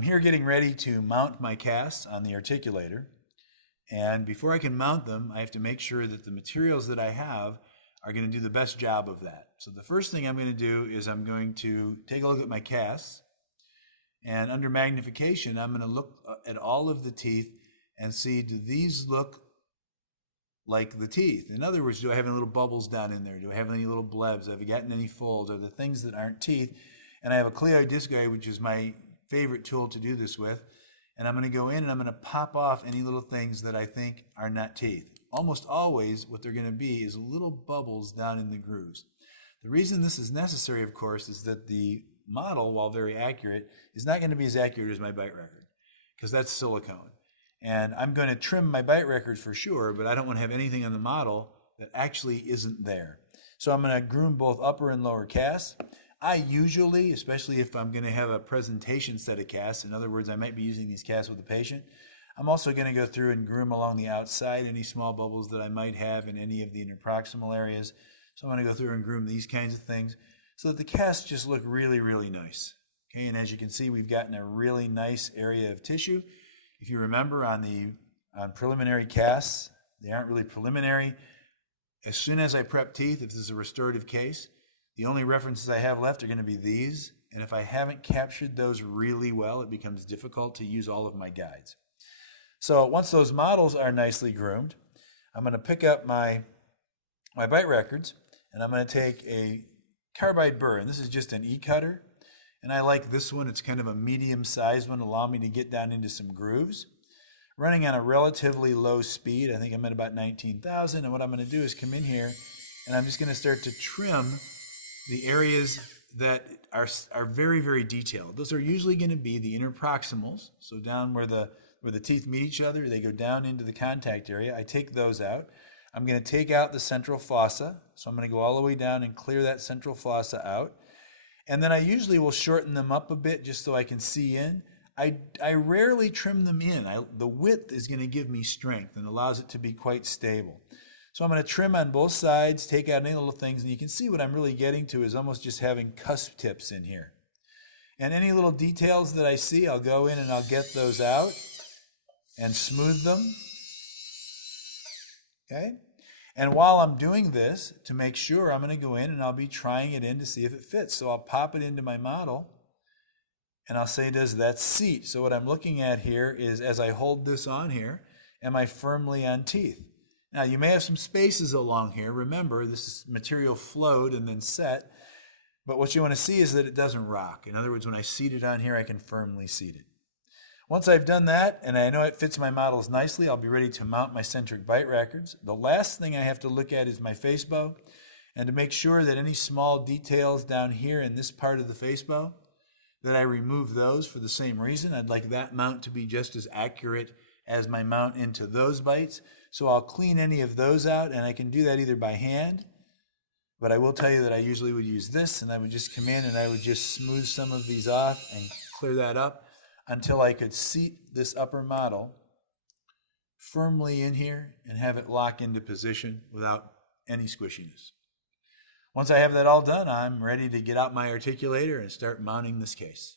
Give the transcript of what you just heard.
I'm here getting ready to mount my casts on the articulator. And before I can mount them, I have to make sure that the materials that I have are going to do the best job of that. So the first thing I'm going to do is I'm going to take a look at my casts. And under magnification, I'm going to look at all of the teeth and see, do these look like the teeth? In other words, do I have any little bubbles down in there? Do I have any little blebs? Have I gotten any folds? Are the things that aren't teeth? And I have a cleoid discoid, which is my favorite tool to do this with. And I'm going to go in and I'm going to pop off any little things that I think are not teeth. Almost always what they're going to be is little bubbles down in the grooves. The reason this is necessary, of course, is that the model, while very accurate, is not going to be as accurate as my bite record, because that's silicone. And I'm going to trim my bite records for sure, but I don't want to have anything on the model that actually isn't there. So I'm going to groom both upper and lower casts. I usually, especially if I'm going to have a presentation set of casts, in other words, I might be using these casts with a patient, I'm also going to go through and groom along the outside any small bubbles that I might have in any of the interproximal areas. So I'm going to go through and groom these kinds of things so that the casts just look really, really nice. Okay, and as you can see, we've gotten a really nice area of tissue. If you remember on preliminary casts, they aren't really preliminary. As soon as I prep teeth, if this is a restorative case, the only references I have left are going to be these, and if I haven't captured those really well, it becomes difficult to use all of my guides. So once those models are nicely groomed, I'm going to pick up my bite records, and I'm going to take a carbide burr, and this is just an E-cutter, and I like this one. It's kind of a medium-sized one, allow me to get down into some grooves. Running on a relatively low speed, I think I'm at about 19,000, and what I'm going to do is come in here, and I'm just going to start to trim the areas that are very, very detailed. Those are usually going to be the interproximals, so down where the teeth meet each other, they go down into the contact area. I take those out. I'm going to take out the central fossa, so I'm going to go all the way down and clear that central fossa out. And then I usually will shorten them up a bit just so I can see in. I rarely trim them in. The width is going to give me strength and allows it to be quite stable. So I'm going to trim on both sides, take out any little things, and you can see what I'm really getting to is almost just having cusp tips in here. And any little details that I see, I'll go in and I'll get those out and smooth them. Okay? And while I'm doing this, to make sure, I'm going to go in and I'll be trying it in to see if it fits. So I'll pop it into my model and I'll say, does that seat? So what I'm looking at here is, as I hold this on here, am I firmly on teeth? Now, you may have some spaces along here. Remember, this is material flowed and then set. But what you want to see is that it doesn't rock. In other words, when I seat it on here, I can firmly seat it. Once I've done that, and I know it fits my models nicely, I'll be ready to mount my centric bite records. The last thing I have to look at is my facebow. And to make sure that any small details down here in this part of the facebow, that I remove those for the same reason. I'd like that mount to be just as accurate as my mount into those bites. So I'll clean any of those out, and I can do that either by hand, but I will tell you that I usually would use this, and I would just come in and I would just smooth some of these off and clear that up until I could seat this upper model firmly in here and have it lock into position without any squishiness. Once I have that all done, I'm ready to get out my articulator and start mounting this case.